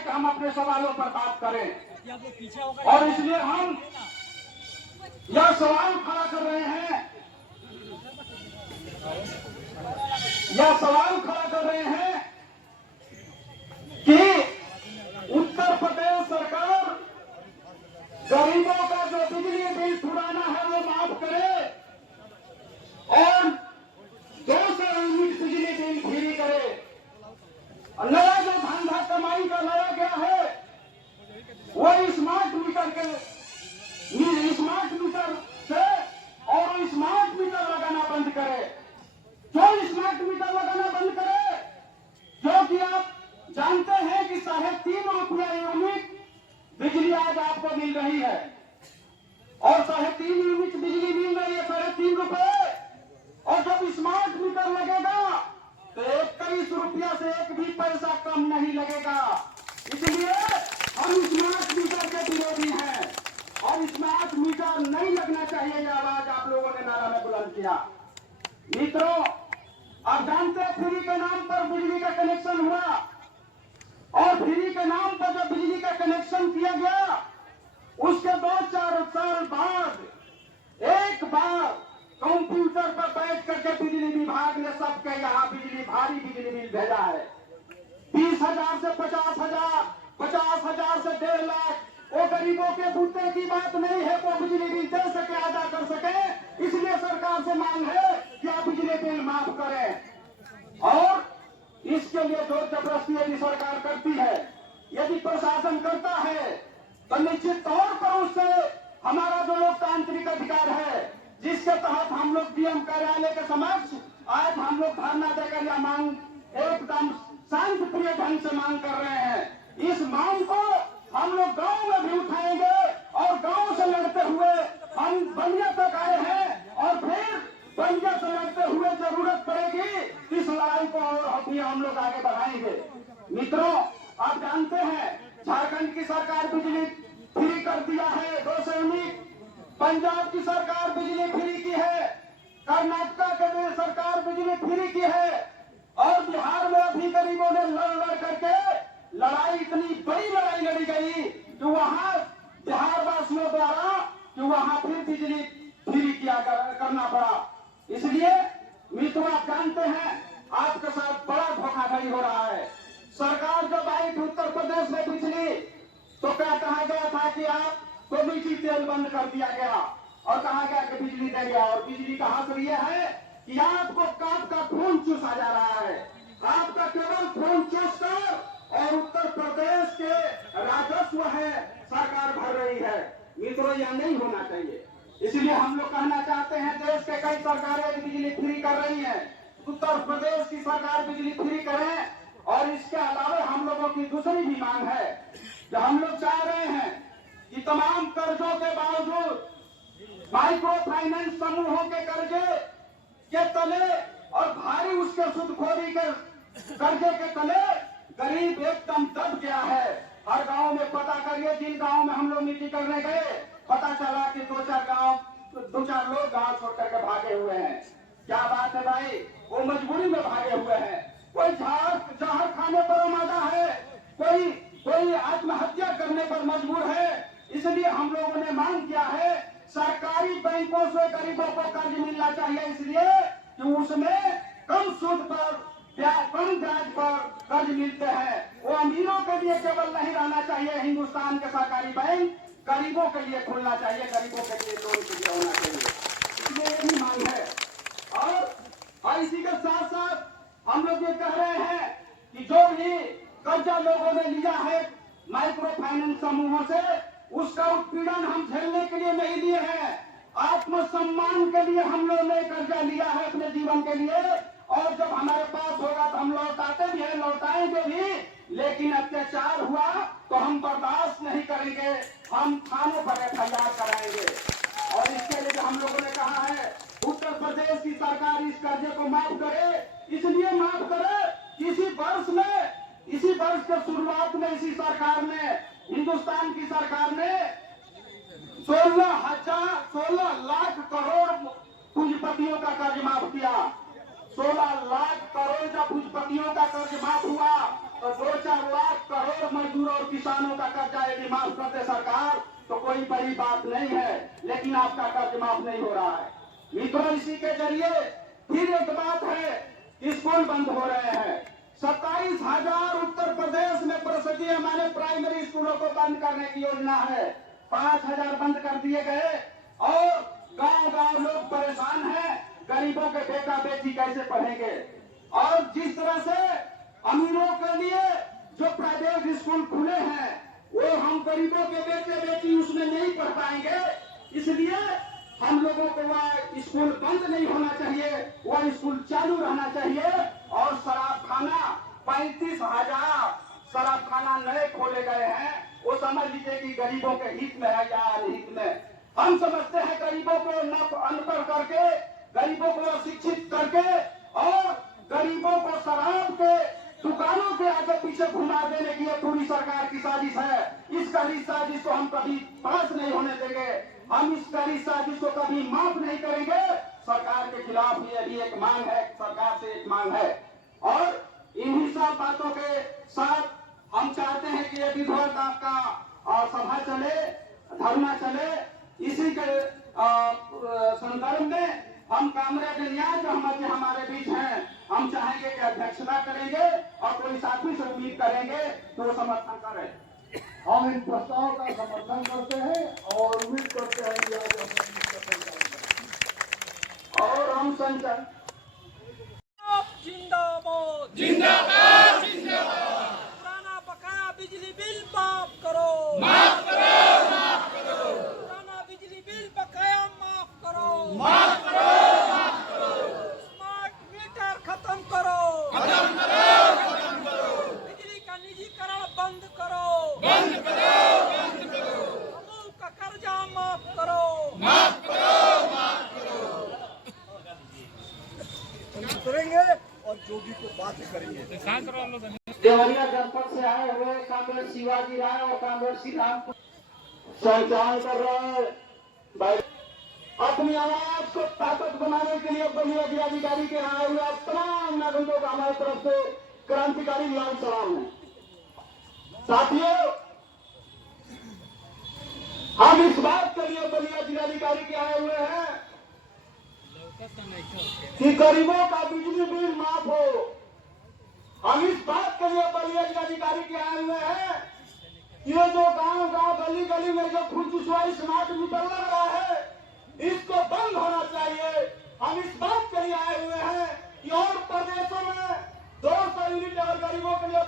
है कि हम अपने सवालों पर बात करें। और इसलिए हम यह सवाल खड़ा कर रहे हैं, कि उत्तर प्रदेश सरकार गरीबों का जो बिजली बिल छुड़ाना है वो माफ करे और 200 यूनिट बिजली बिल फ्री करे। नया जो धंधा कमाई का लाया गया है वो स्मार्ट मीटर से और स्मार्ट मीटर लगाना बंद करे। जो स्मार्ट मीटर लगाना बंद करे, जो कि आप जानते हैं कि 3.5 रुपया यूनिट बिजली आज आपको मिल रही है और 3.5 यूनिट बिजली मिल रही है 3.5 रुपए। और जब स्मार्ट मीटर लगेगा तो 21 रुपया से एक भी पैसा कम नहीं लगेगा। इसलिए हम स्मार्ट मीटर के विरोधी हैं और स्मार्ट मीटर नहीं लगना चाहिए। यह आवाज आप लोगों ने नारा में बुलंद किया। मित्रों, आप जानते हैं फ्री के नाम पर बिजली का कनेक्शन हुआ और फ्री के नाम पर जब बिजली का कनेक्शन किया गया उसके 2-4 साल बाद एक बार कंप्यूटर पर बैठ करके बिजली विभाग ने सबके यहाँ भारी बिजली बिल भेजा है। 20,000 से 50,000, 50,000 से 1.5 लाख। वो गरीबों के बूते की बात नहीं है, वो बिजली बिल दे सके, अदा कर सके। इसलिए सरकार से मांग है कि आप बिजली बिल माफ करें। और इसके लिए जोर जबरदस्ती यदि सरकार करती है, यदि प्रशासन करता है, तो निश्चित तौर पर उससे हमारा जो लोकतांत्रिक अधिकार है, जिसके तहत हम लोग डीएम कार्यालय के समक्ष आज हम लोग धरना देकर यह मांग एकदम शांत प्रिय ढंग से मांग कर रहे हैं। इस मांग को हम लोग गांव में भी उठाएंगे और गांव से लड़ते हुए हम बलिया तक आए हैं और फिर बलिया से लड़ते हुए जरूरत पड़ेगी इस लड़ाई को और भी हम लोग आगे बढ़ाएंगे। मित्रों, आप जानते हैं झारखंड की सरकार बिजली फ्री कर दिया है 200 यूनिट, पंजाब की सरकार बिजली फ्री की है, कर्नाटक की सरकार बिजली फ्री की है और बिहार में अभी गरीबों ने लड़ करके लड़ाई, इतनी बड़ी लड़ाई लड़ी गई कि वहां बिहार वासियों द्वारा कि वहां फिर बिजली फ्री करना पड़ा। इसलिए मित्रों, आप जानते हैं आपके साथ बड़ा धोखाधड़ी हो रहा है। सरकार जब आई थी उत्तर प्रदेश में बिजली, तो क्या कहा गया था कि आपको मीठी तेल बंद कर दिया गया और कहा गया कि बिजली देंगे। और बिजली का हाथ ये है कि आपको आपका खून चूसा जा रहा है, आपका केवल खून चूसकर और उत्तर प्रदेश के राजस्व है सरकार भर रही है। मित्रों, यह नहीं होना चाहिए। इसलिए हम लोग कहना चाहते हैं, देश के कई सरकारें बिजली फ्री कर रही हैं, उत्तर प्रदेश की सरकार बिजली फ्री करें। और इसके अलावा हम लोगों की दूसरी भी मांग है, जो हम लोग चाह रहे हैं कि तमाम कर्जों के बावजूद माइक्रो फाइनेंस समूहों के कर्जे के तले और भारी उसके सूदखोरी के कर्जे के तले गरीब एकदम दब गया है। हर गांव में पता करिए, जिन गांव में हम लोग मीटिंग करने गए, पता चला कि 2-4 लोग गांव छोड़ करके भागे हुए हैं। क्या बात है भाई, वो मजबूरी में भागे हुए हैं। कोई जहर खाने पर आमादा है, कोई आत्महत्या करने पर मजबूर है। इसलिए हम लोगों ने मांग किया है, सरकारी बैंकों से गरीबों को कर्ज मिलना चाहिए, इसलिए कि उसमें कम सूद पर कम ब्याज पर कर्ज मिलते हैं। वो अमीरों के लिए केवल नहीं रहना चाहिए, हिंदुस्तान के सरकारी बैंक गरीबों के लिए खुलना चाहिए, गरीबों के लिए लोन के लिए होना चाहिए। इसलिए ये भी मांग है। और इसी के साथ साथ हम लोग ये कह रहे हैं कि जो भी कर्जा लोगों ने लिया है माइक्रो फाइनेंस समूहों से, उसका उत्पीड़न हम झेलने के लिए नहीं लिए हैं। आत्मसम्मान के लिए हम लोगों ने कर्जा लिया है अपने जीवन के लिए, और जब हमारे पास होगा तो हम लौटाते भी हैं, लौटाएंगे भी। लेकिन अत्याचार हुआ तो हम बर्दाश्त नहीं करेंगे, हम थानों पर FIR कराएंगे। और इसके लिए हम लोगों ने कहा है उत्तर प्रदेश की सरकार इस कर्जे को माफ करे। इसलिए माफ करे, इसी वर्ष के शुरुआत में इसी सरकार ने, हिंदुस्तान की सरकार ने 16 लाख करोड़ पूंजीपतियों का कर्ज माफ किया। 16 लाख करोड़ का पूंजीपतियों का कर्ज माफ हुआ तो 2-4 लाख करोड़ मजदूरों और किसानों का कर्जा यदि माफ कर दे सरकार तो कोई बड़ी बात नहीं है, लेकिन आपका कर्ज माफ नहीं हो रहा है मित्रों। इसी के जरिए फिर एक बात है, स्कूल बंद हो रहे हैं। 27,000 उत्तर प्रदेश में प्रशासकीय माने प्राइमरी स्कूलों को बंद करने की योजना है। 5,000 बंद कर दिए गए और गांव-गांव लोग परेशान हैं, गरीबों के बेटा बेटी कैसे पढ़ेंगे। और जिस तरह से अमीरों के लिए जो प्राइवेट स्कूल खुले हैं वो हम गरीबों के बेटे बेटी उसमें नहीं पढ़ पाएंगे, इसलिए हम लोगों को वह स्कूल बंद नहीं होना चाहिए, वह स्कूल चालू रहना चाहिए। और शराब खाना 35,000 शराब खाना नए खोले गए हैं, वो समझ लीजिए कि गरीबों के हित में है या अनहित में। हम समझते हैं गरीबों को अनपढ़ करके, गरीबों को अशिक्षित करके और गरीबों को शराब के दुकानों के आगे पीछे घुमा देने की पूरी सरकार की साजिश है। इस कड़ी साजिश को हम कभी पास नहीं होने देंगे, हम इस कड़ी साजिश को कभी माफ नहीं करेंगे। सरकार के खिलाफ ये भी एक मांग है, सरकार से एक मांग है। और इन्हीं सब बातों के साथ हम चाहते हैं कि ये विधेयक आपका सभा चले, धरना चले। इसी के संदर्भ में हम कामरेड न्याय जो हमारे बीच हैं, हम चाहेंगे कि अध्यक्षता करेंगे और कोई साथी से उम्मीद करेंगे तो समर्थन करें। हम इन प्रस्ताव का समर्थन करते हैं और उम्मीद करते हैं कि आज और हम संचार जिंदाबाद जिंदाबाद जिंदाबाद। पुराना बकाया बिजली बिल माफ करो, माफ करो, माफ करो। पुराना बिजली बिल बकाया माफ करो, माफ करो, माफ करो। स्मार्ट मीटर खत्म करो, खत्म करो, खत्म करो। बिजली का निजीकरण बंद करो, बंद करो, बंद करो। समूह का कर्जा माफ करो, माफ करो, माफ करो। करेंगे और जोगी को बात करेंगे। देवरिया जनपद से आए हुए कांग्रेस शिवाजी राय और कांग्रेस श्री राम संचालन कर रहे हैं। अपनी आवाज को ताकत बनाने के लिए बलिया जिलाधिकारी के आए हुए तमाम नागरिकों का हमारी तरफ से क्रांतिकारी लाल सलाम है। साथियों, हम इस बात के लिए बलिया जिलाधिकारी के आए हुए हैं कि गरीबों का बिजली बिल माफ हो। हम इस बात के लिए बलिया जिलाधिकारी के आए हुए हैं कि ये जो गांव-गांव गली-गली में जो खुदकुशवाई स्मार्ट मीटर लग रहा है इसको बंद होना चाहिए। हम इस बात के लिए आए हुए हैं कि और प्रदेशों में 200 यूनिट अगर गरीबों के लिए